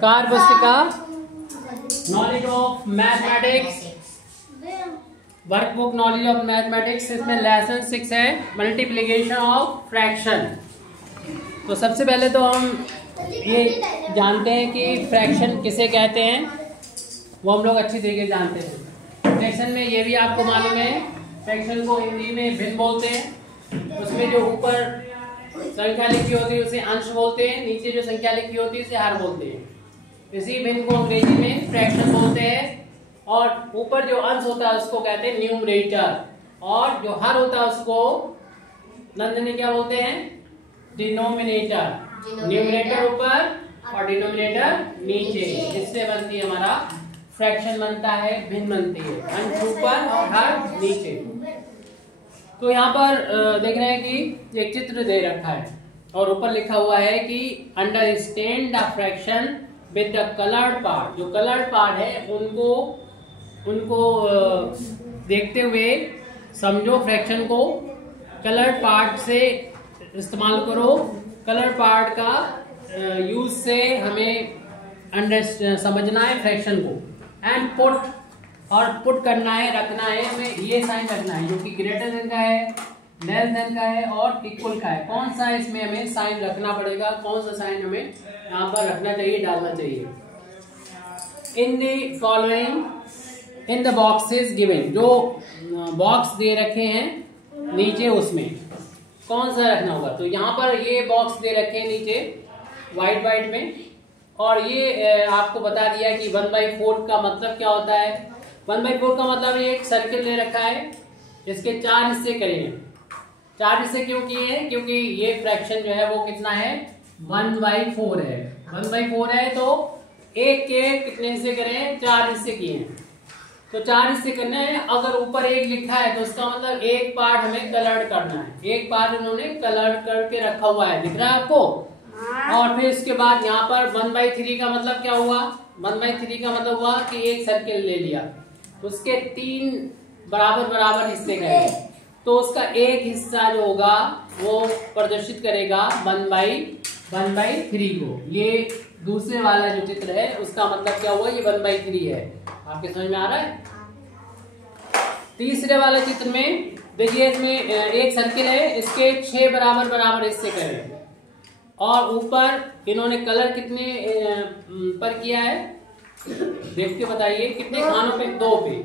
कारपुस्तिका knowledge of mathematics, workbook knowledge of mathematics. इसमें lesson 6 है, multiplication of fraction. तो सबसे पहले तो हम ये जानते हैं कि फ्रैक्शन किसे कहते हैं, वो हम लोग अच्छी तरीके से जानते हैं। फ्रैक्शन में ये भी आपको मालूम है, फ्रैक्शन को हिंदी में भिन्न बोलते हैं। उसमें जो ऊपर संख्या लिखी होती है उसे अंश बोलते हैं, नीचे जो संख्या लिखी होती है उसे हर बोलते हैं। इसी भिन्न को अंग्रेजी में फ्रैक्शन बोलते हैं। और ऊपर जो अंश होता है उसको कहते हैं न्यूमरेटर, और जो हर होता है उसको नंदनी क्या बोलते हैं, डिनोमिनेटर। न्यूमरेटर ऊपर और डिनोमिनेटर नीचे, जिससे बनती है हमारा फ्रैक्शन बनता है, भिन्न बनती है, अंश ऊपर और हर नीचे। तो यहाँ पर देख रहे हैं कि एक चित्र दे रखा है और ऊपर लिखा हुआ है कि understand the fraction with the coloured part. जो कलर्ड पार्ट है उनको देखते हुए समझो फ्रैक्शन को, कलर्ड पार्ट से इस्तेमाल करो। कलर पार्ट का यूज से हमें समझना है फ्रैक्शन को। एंड पुट करना है, रखना है, हमें ये साइन रखना है जो कि ग्रेटर देन का है, लेस देन का है और इक्वल का है। कौन सा इसमें हमें साइन रखना पड़ेगा, कौन सा साइन हमें यहाँ पर रखना चाहिए, डालना चाहिए। In the following in the boxes given, जो बॉक्स दे रखे हैं नीचे उसमें कौन सा रखना होगा। तो यहाँ पर ये बॉक्स दे रखे हैं नीचे वाइट में, और ये आपको बता दिया कि 1/4 का मतलब क्या होता है। 1/4 का मतलब एक सर्किल ले रखा है, इसके 4 हिस्से करेंगे। 4 हिस्से क्यों किए हैं, क्योंकि ये फ्रैक्शन जो है वो कितना है, 1/4 है। 1/4 है तो एक के कितने हिस्से करें, 4 हिस्से किए हैं। तो 4 हिस्से करने हैं। अगर ऊपर 1 लिखा है तो उसका मतलब एक पार्ट हमें कलर्ड करना है, एक पार्ट उन्होंने कलर्ड करके रखा हुआ है, दिख रहा है आपको। और फिर इसके बाद यहाँ पर 1/3 का मतलब क्या हुआ, 1/3 का मतलब हुआ कि एक सर्किल ले लिया, उसके 3 बराबर हिस्से करेंगे, तो उसका एक हिस्सा जो होगा वो प्रदर्शित करेगा 1/3 को। ये दूसरे वाला जो चित्र है उसका मतलब क्या हुआ, ये 1/3 है। आपके समझ में आ रहा है। तीसरे वाले चित्र में देखिए, इसमें एक सर्किल है, इसके 6 बराबर हिस्से करें, और ऊपर इन्होंने कलर कितने पर किया है, देख के बताइए कितने खानों पे, 2 पे।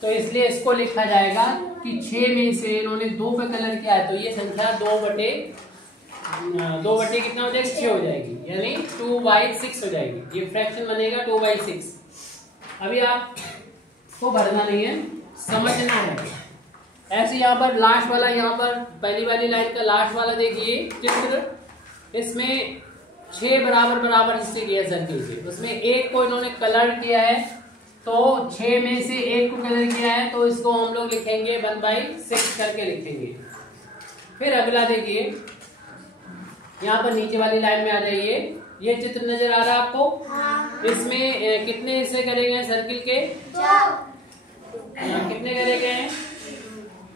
तो इसलिए इसको लिखा जाएगा कि 6 में से इन्होंने 2 पे कलर किया है, तो ये संख्या 2 बटे कितना हो जाएगी, 6 हो जाएगी, यानी 2/6 हो जाएगी। ये फ्रैक्शन बनेगा 2/6। अभी आपको भरना नहीं है, समझना है। ऐसे यहाँ पर लास्ट वाला, यहाँ पर पहली वाली लाइन का लास्ट वाला देखिए चित्र, इसमें 6 बराबर हिस्से किया सर्किल के, उसमें एक को इन्होंने कलर किया है, तो 6 में से एक को कलर किया है, तो इसको हम लोग लिखेंगे 1/6 करके लिखेंगे। फिर अगला देखिए, यहाँ पर नीचे वाली लाइन में आ जाइए, ये चित्र नजर आ रहा है आपको। हाँ। इसमें कितने हिस्से करे गए सर्किल के, 4। कितने करे गए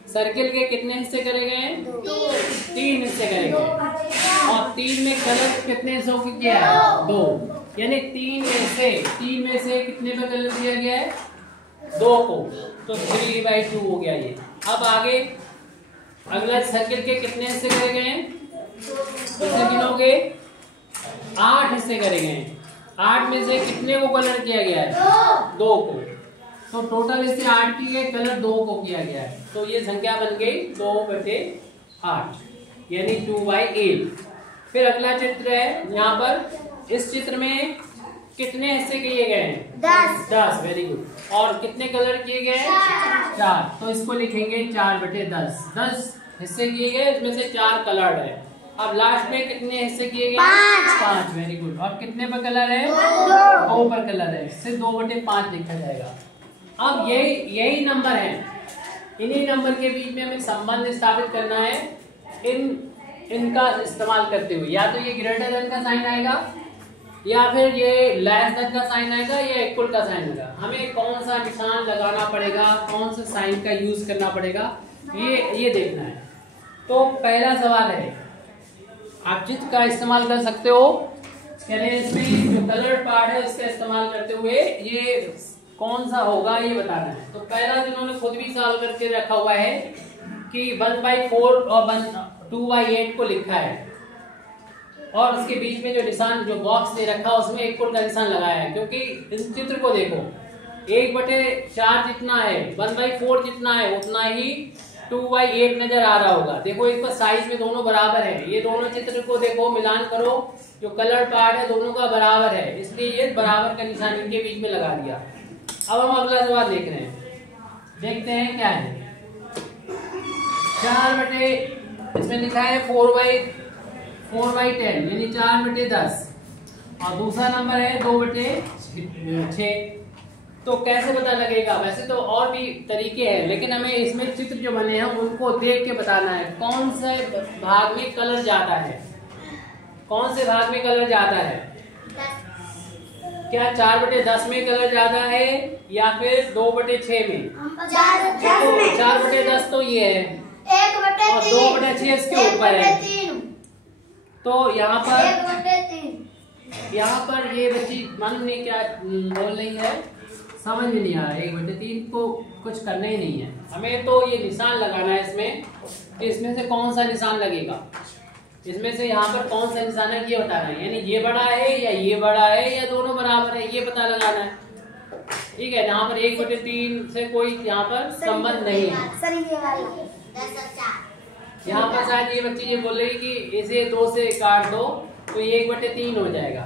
सर्किल के, कितने हिस्से करे गए, 3 हिस्से करे गए, और 3 में कलर कितने हिस्सों की किया है, 2। यानी 3 में से कितने पे कलर दिया गया है, 2 को, तो 3/2 हो गया ये। अब आगे अगला सर्किल के कितने हिस्से करे गए हैं, कितने गिनोगे, 8 हिस्से करे गए हैं। 8 में से कितने को कलर किया गया है, 2 को, तो टोटल इससे 8 की है, कलर 2 को किया गया है, तो ये संख्या बन गई 2/8, यानी 2/8। फिर अगला चित्र है, यहाँ पर इस चित्र में कितने हिस्से किए गए हैं, 10। Very good. और कितने कलर किए गए हैं, 4, तो इसको लिखेंगे 4/10। 10 हिस्से किए गए, इसमें से 4 कलर्ड है। अब लास्ट में कितने हिस्से किए गए, 5। Very good. और कितने पर कलर है, 2 पर कलर है, इससे 2/5 लिखा जाएगा। अब यही नंबर है, इन्हीं नंबर के बीच में हमें संबंध स्थापित करना है इनका इस्तेमाल करते हुए। या तो ये ग्रेटर देन का साइन आएगा, या फिर ये लेस देन का साइन आएगा, या इक्वल का साइन आएगा। हमें कौन सा निशान लगाना पड़ेगा, कौन सा साइन का यूज करना पड़ेगा, ये देखना है। तो पहला सवाल है, आप चित्र का इस्तेमाल कर सकते हो। इसमें जो कलर पार्ट है इसका इस्तेमाल करते हुए ये कौन सा होगा ये बताना है। तो पहला जिन्होंने खुद भी सॉल्व करके रखा हुआ है कि 1/4 और 2/8 को लिखा है और उसके बीच में जो निशान जो बॉक्स दे रखा उसमें 1 का निशान लगाया है, क्योंकि इस चित्र को देखो 1/4 जितना है 1/4 जितना है उतना ही 2/8 नजर आ रहा होगा। देखो इसका साइज में दोनों बराबर है, ये दोनों चित्र को देखो मिलान करो, जो कलर पार्ट है दोनों का बराबर है, इसलिए ये बराबर का निशान इनके बीच में लगा दिया। अब हम अगला सवाल देख रहे हैं, देखते हैं क्या है। 4 इसमें लिखा है 4/10 यानी 4/10 और दूसरा नंबर है 2/6। तो कैसे पता लगेगा? वैसे तो और भी तरीके हैं, लेकिन हमें इसमें चित्र जो बने हैं उनको देख के बताना है कौन से भाग में कलर जाता है, कौन से भाग में कलर जाता है। क्या 4/10 में कलर जाता है या फिर 2/6 में? 4/10 तो ये है और 2/6 इसके ऊपर है। तो यहाँ पर ये बच्ची मालूम नहीं क्या बोल रही है, समझ में नहीं आ रहा। 1/3 को कुछ करना ही नहीं है, हमें तो ये निशान लगाना है इसमें से कौन सा निशान लगेगा, इसमें से यहाँ पर कौन सा निशान है ये बताना है। यानी ये बड़ा है या ये बड़ा है या दोनों बराबर है, ये पता लगाना है। ठीक है, यहाँ पर 1/3 से कोई यहाँ पर संबंध नहीं है। यहाँ पर शायद ये बच्ची ये बोल रही कि इसे 2 से काट दो तो ये 1/3 हो जाएगा,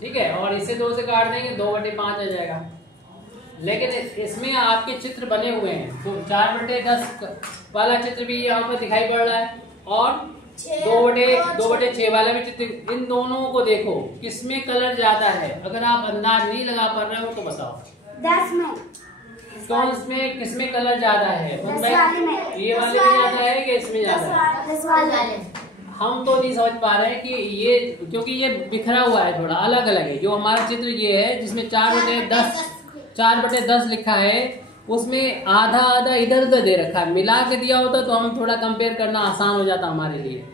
ठीक है, और इसे 2 से काट देंगे 2/5 आ जाएगा। लेकिन इसमें आपके चित्र बने हुए हैं, तो 4/10 वाला चित्र भी यहाँ पर दिखाई पड़ रहा है और 2/6 वाला भी चित्र। इन दोनों को देखो किसमें कलर ज्यादा है। अगर आप अंदाज नहीं लगा पा रहे हो तो बताओ 10 में कौन इसमें किसमें कलर ज्यादा है? ये वाले में ज्यादा है कि इसमें ज्यादा है? हम तो नहीं समझ पा रहे हैं कि ये, क्योंकि ये बिखरा हुआ है, थोड़ा अलग अलग है। जो हमारा चित्र ये है जिसमें 4/10 लिखा है उसमें आधा आधा इधर उधर दे रखा है, मिला के दिया होता तो हम थोड़ा कंपेयर करना आसान हो जाता हमारे लिए।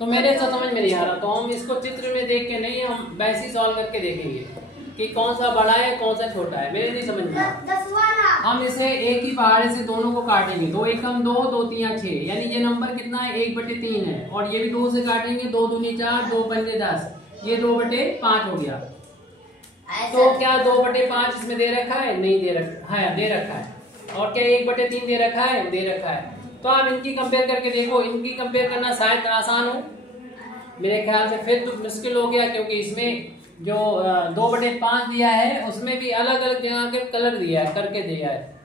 तो मेरे ऐसा समझ में नहीं आ रहा, तो हम इसको चित्र में देख के नहीं, हम वैसे ही सॉल्व करके देखेंगे कि कौन सा बड़ा है कौन सा छोटा है। मेरे नहीं समझ में आ रहा। हम इसे एक ही पहाड़े से दोनों को काटेंगे, 2 एकम 2 2 3 6, यानी ये नंबर कितना है 1/3 है, और ये भी 2 से काटेंगे 2 दूनी 4 2 पंजे 10, ये 2/5 हो गया। तो क्या 2/5 इसमें दे रखा है? नहीं दे रखा है, दे रखा है। और क्या 1/3 दे रखा है? दे रखा है। तो आप इनकी कंपेयर करके देखो, इनकी कंपेयर करना शायद आसान हो, मेरे ख्याल से फिर तो मुश्किल हो गया, क्योंकि इसमें जो 2/5 दिया है उसमें भी अलग अलग जगह के कलर दिया है, करके दिया है,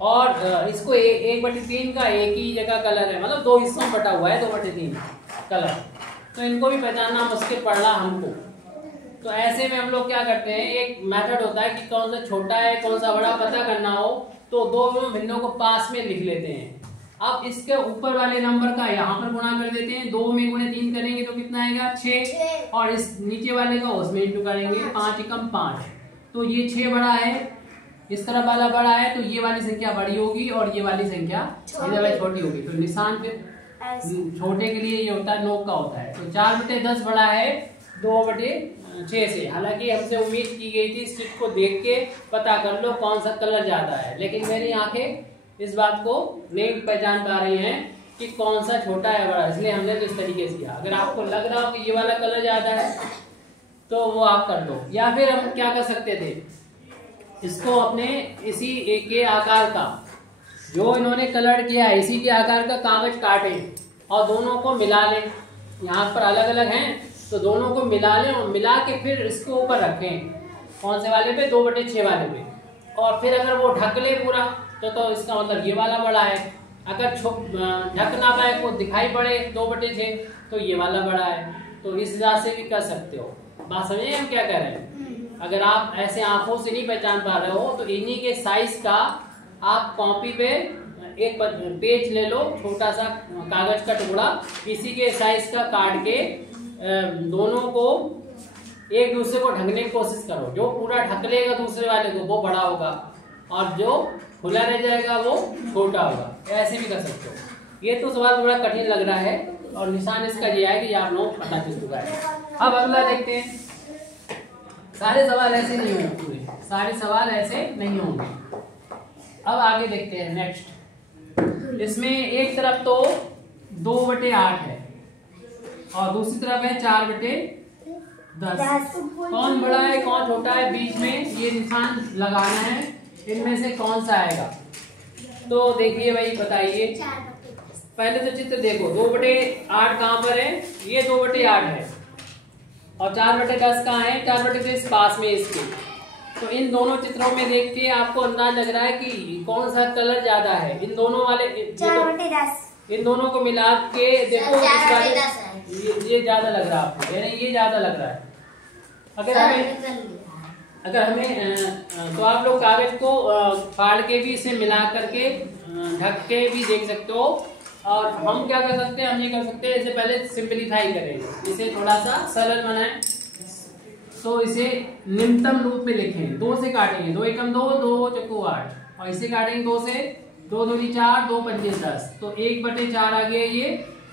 और इसको 1/3 का एक ही जगह कलर है, मतलब 2 हिस्सों में बटा हुआ है 2/3 कलर। तो इनको भी पहचानना मुश्किल पड़ रहा हमको। तो ऐसे में हम लोग क्या करते हैं, एक मेथड होता है कि कौन सा छोटा है कौन सा बड़ा पता करना हो तो 2 भिन्नों को पास में लिख लेते हैं। अब इसके ऊपर वाले नंबर का यहाँ पर गुणा कर देते हैं, 2 में गुणे 3 करेंगे तो कितना आएगा 6, और इस नीचे वाले का उसमें इंटू करेंगे 5 एकम 5, तो ये 6 बड़ा है, इस तरफ वाला बड़ा है, तो ये वाली संख्या बड़ी होगी और ये वाली संख्या छोटी होगी। तो निशान फिर छोटे के लिए ये होता है, नोक का होता है। तो 4/10 बड़ा है 2/6 से। हालांकि हमसे उम्मीद की गई थी इस चित्र को देख के पता कर लो कौन सा कलर ज्यादा है, लेकिन मेरी आंखें इस बात को नहीं पहचान पा रही हैं कि कौन सा छोटा है बड़ा, इसलिए हमने तो इस तरीके से किया। अगर आपको लग रहा हो कि ये वाला कलर ज्यादा है तो वो आप कर लो, या फिर हम क्या कर सकते थे, इसको अपने इसी एक के आकार का जो इन्होंने कलर किया है इसी के आकार का कागज काटें और दोनों को मिला लें। यहाँ पर अलग अलग हैं तो दोनों को मिला लें और मिला के फिर इसको ऊपर रखें, कौन से वाले पे 2/6 वाले पे, और फिर अगर वो ढक ले पूरा तो इसका मतलब ये वाला बड़ा है। अगर ढक ना पाए को दिखाई पड़े 2/6 तो ये वाला बड़ा है। तो इस हिसाब से भी कर सकते हो। बात समझे हम क्या कर रहे हैं? अगर आप ऐसे आंखों से नहीं पहचान पा रहे हो तो इन्हीं के साइज का आप कॉपी पे एक पेज ले लो, छोटा सा कागज का टुकड़ा, इसी के साइज का काट के दोनों को एक दूसरे को ढकने की कोशिश करो। जो पूरा ढक लेगा दूसरे वाले को वो बड़ा होगा और जो खुला रह जाएगा वो छोटा होगा। ऐसे भी कर सकते हो। ये तो सवाल थोड़ा कठिन लग रहा है और निशान इसका ये है कि आप लोग पता चल चुका है। अब अगला देखते हैं। सारे सवाल ऐसे नहीं होंगे, पूरे सारे सवाल ऐसे नहीं होंगे। अब आगे देखते हैं नेक्स्ट। इसमें एक तरफ तो 2/8 है और दूसरी तरफ है 4/10। कौन बड़ा है कौन छोटा है, बीच में ये निशान लगाना है, इनमें से कौन सा आएगा। तो देखिए भाई बताइए, पहले तो चित्र देखो, 2/8 कहाँ पर है, ये 2/8 है और 4/10 कहाँ है, 4/10 पास में इसके। तो इन दोनों चित्रों में देख के आपको अंदाज लग रहा है कि कौन सा कलर ज्यादा है। इन दोनों वाले 4/10 इन दोनों को मिला के देखो, ये ज्यादा लग रहा है आपको, यानी ये ज्यादा लग रहा है। अगर हमें तो आप लोग कागज को फाड़ के भी इसे मिला करके ढक के भी देख सकते हो। और हम क्या कर सकते हैं, हम ये कर सकते हैं, इसे पहले सिंपलीफाई करेंगे, इसे थोड़ा सा सरल बनाएं। तो इसे निम्नतम रूप में लिखें, 2 से काटेंगे, 2 एकम 2, 2 चक्कू 8 और इसे काटेंगे 2 से, 2 दूनी 4, 2 पंजे 10। तो 1/4 आ गया ये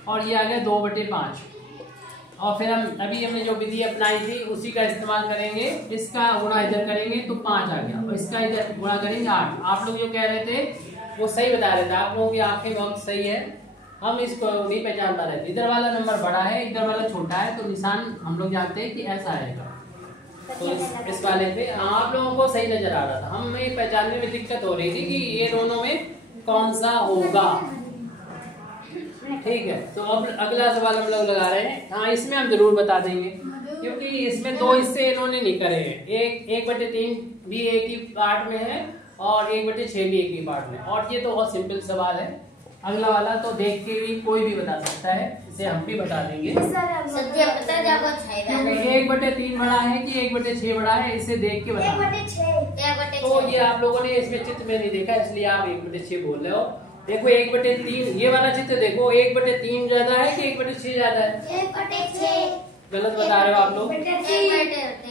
और ये आ गया 2/5। और फिर हम अभी हमने जो विधि अपनाई थी उसी का इस्तेमाल करेंगे, इसका गुणा इधर करेंगे तो 5 आ गया और इसका इधर गुणा करेंगे 8। आप लोग जो कह रहे थे वो सही बता रहे थे, आप लोगों की आंखें बहुत सही है, हम इसको नहीं पहचान पा रहे थे। इधर वाला नंबर बड़ा है, इधर वाला छोटा है, तो निशान हम लोग जानते हैं कि ऐसा आएगा। तो इस वाले पे आप लोगों को सही नजर आ रहा था, हमें पहचानने में दिक्कत हो रही थी कि ये दोनों में कौन सा होगा। ठीक है, तो अब अगला सवाल हम लोग लगा रहे हैं। हाँ, इसमें हम जरूर बता देंगे क्योंकि इसमें 2 हिस्से इन्होंने नहीं करे हैं। 1/3 भी एक ही पार्ट में है और 1/6 भी एक ही पार्ट में। और ये तो बहुत सिंपल सवाल है। अगला वाला तो देख के भी कोई भी बता सकता है, इसे हम भी बता देंगे। 1/3 बड़ा है कि 1/6 बड़ा है, इसे देख के बता। 1/6। तो ये आप लोगों ने इसमें चित्र में नहीं देखा, इसलिए आप 1/6 बोल रहे हो। देखो 1/3, ये वाला चित्र देखो, 1/3 ज्यादा है कि 1/6 ज्यादा है? 1/6। गलत बता रहे हो आप लोग।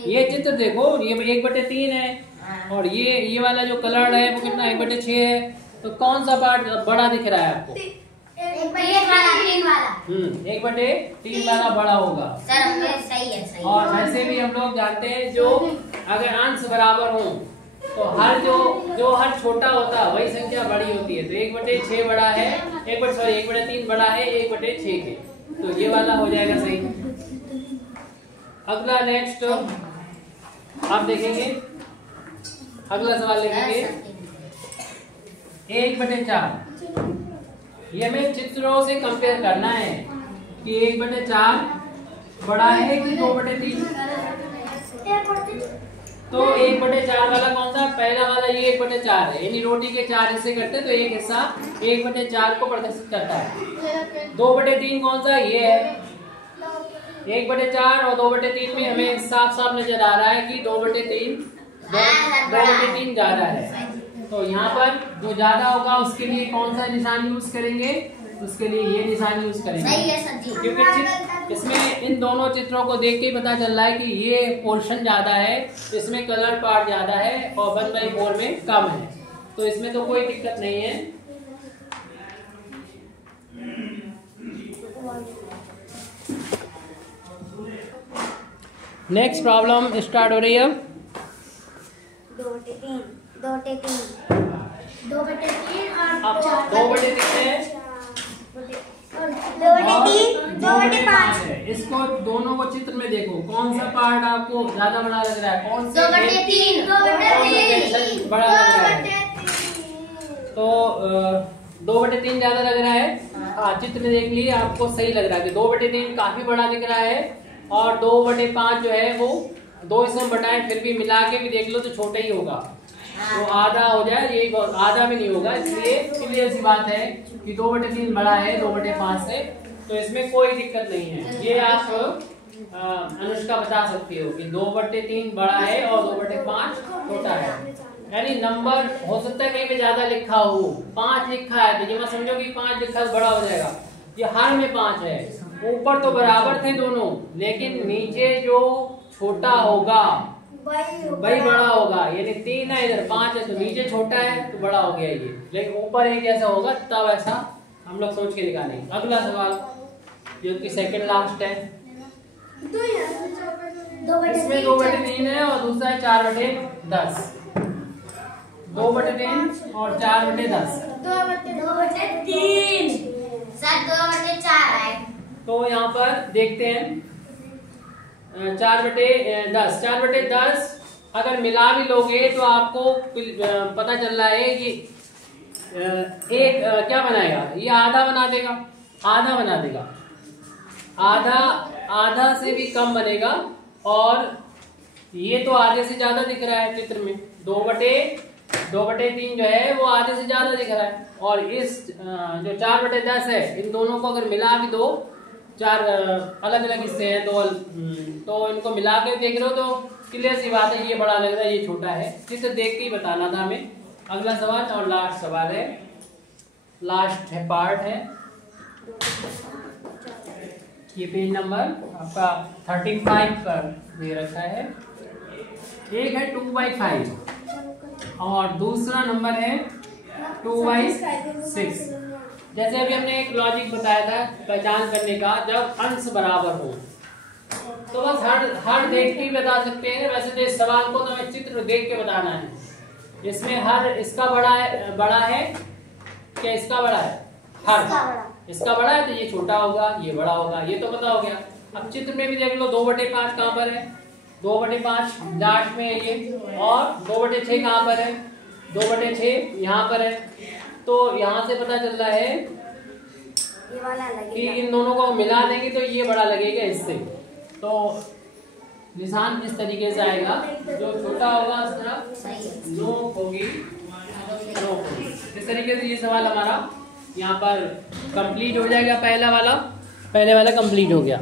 ये चित्र देखो, ये 1/3 है और ये वाला जो कलर है वो कितना 1/6 है। तो कौन सा पार्ट बड़ा दिख रहा है आपको? 1/3 वाला बड़ा होगा। सही है। और वैसे भी हम लोग जानते हैं, जो अगर अंश बराबर हो तो हर हर छोटा होता है वही संख्या बड़ी होती है। तो 1/6 बड़ा है, 1/3 बड़ा है 1/6 के, तो ये वाला हो जाएगा सही। अगला नेक्स्ट आप देखेंगे, अगला सवाल देखेंगे 1/4। ये हमें चित्रों से कंपेयर करना है कि 1/4 बड़ा है कि 2/3। तो 1/4 वाला कौन सा? पहला वाला ये 1/4 है, यानी रोटी के 4 हिस्से करते हैं तो एक हिस्सा 1/4 को प्रदर्शित करता है। 2/3 कौन सा? ये है 1/4 और 2/3 में हमें साफ साफ नजर आ रहा है कि 2/3 ज्यादा है। तो यहाँ पर जो ज्यादा होगा उसके लिए कौन सा निशान यूज करेंगे? उसके लिए ये निशान यूज करेंगे। सही है सर जी। क्योंकि इसमें इन दोनों चित्रों को देख के पता चल रहा है कि ये पोर्शन ज्यादा है, इसमें कलर पार्ट ज्यादा है और 1/4 में कम है, तो इसमें तो कोई दिक्कत नहीं है। नेक्स्ट प्रॉब्लम स्टार्ट हो रही है। 2/3 2/5 है। इसको दोनों को चित्र में देखो, कौन सा पार्ट आपको ज्यादा बड़ा लग रहा है? कौन सा 2/3 बड़ा लग रहा है? तो 2/3 ज्यादा लग रहा है। हाँ, चित्र में देख लिए आपको सही लग रहा है कि 2/3 काफी बड़ा दिख रहा है और 2/5 जो है वो 2 हिस्सों में बटाए, फिर भी मिला के भी देख लो तो छोटा ही होगा, वो आधा हो जाए, ये आधा भी नहीं होगा। इसलिए क्लियर सी बात है कि 2/3 बड़ा है 2/5 से, तो इसमें कोई दिक्कत नहीं है। ये आप अनुष्का बता सकती हो कि 2/3 बड़ा है और 2/5 छोटा है। यानी नंबर हो सकता है कहीं पे ज्यादा लिखा हो, 5 लिखा है तो जब समझो कि 5 लिखा है बड़ा हो जाएगा। ये हर में 5 है, ऊपर तो बराबर थे दोनों, लेकिन नीचे जो छोटा होगा वही बड़ा होगा। यानी 3 है, इधर 5 है, तो नीचे छोटा है तो बड़ा हो गया ये, लेकिन ऊपर एक जैसा होगा तब ऐसा हम लोग सोच के निकालेंगे। अगला सवाल जो कि सेकंड लास्ट है। इसमें 2/3 है और दूसरा है 4/10। 2/3 और 4/10। 2/3 सर 2/4 है। तो यहाँ पर देखते हैं 4/10। 4/10 अगर मिला भी लोगे तो आपको पता चल रहा है कि एक क्या बनाएगा, ये आधा बना देगा, आधा बना देगा, आधा से भी कम बनेगा। और ये तो आधे से ज्यादा दिख रहा है चित्र में, 2/3 जो है वो आधे से ज्यादा दिख रहा है। और इस जो 4/10 है, इन दोनों को अगर मिला भी दो, 4 अलग अलग हिस्से हैं दो, तो इनको मिला के देख रहे हो तो क्लियर सी बात है, ये बड़ा लग रहा है, ये छोटा है। चित्र देख के ही बताना था हमें। अगला सवाल और लास्ट सवाल है, लास्ट है पार्ट है, ये पेज नंबर आपका 35 पर दे रखा है। एक है 2/5 और दूसरा नंबर है 2/6। जैसे अभी हमने एक लॉजिक बताया था पहचान करने का, जब अंश बराबर हो तो बस हर देख के ही बता सकते हैं। वैसे तो इस सवाल को तो हमें चित्र देख के बताना है। इसमें हर इसका बड़ा है क्या, इसका बड़ा है, हर इसका बड़ा है तो ये छोटा होगा, ये बड़ा होगा, ये तो पता हो गया। अब चित्र में भी देख लो 2/5 कहाँ पर है, 2/5 लास्ट में है ये, और 2/6 कहाँ पर है, 2/6 यहाँ पर है। तो यहाँ से पता चल रहा है कि इन दोनों को मिला देंगे तो ये बड़ा लगेगा इससे। तो निशान इस तरीके से आएगा, जो छोटा होगा उस तरफ नो होगी, नो होगी। इस तरीके से ये सवाल हमारा यहाँ पर कंप्लीट हो जाएगा। पहले वाला कंप्लीट हो गया।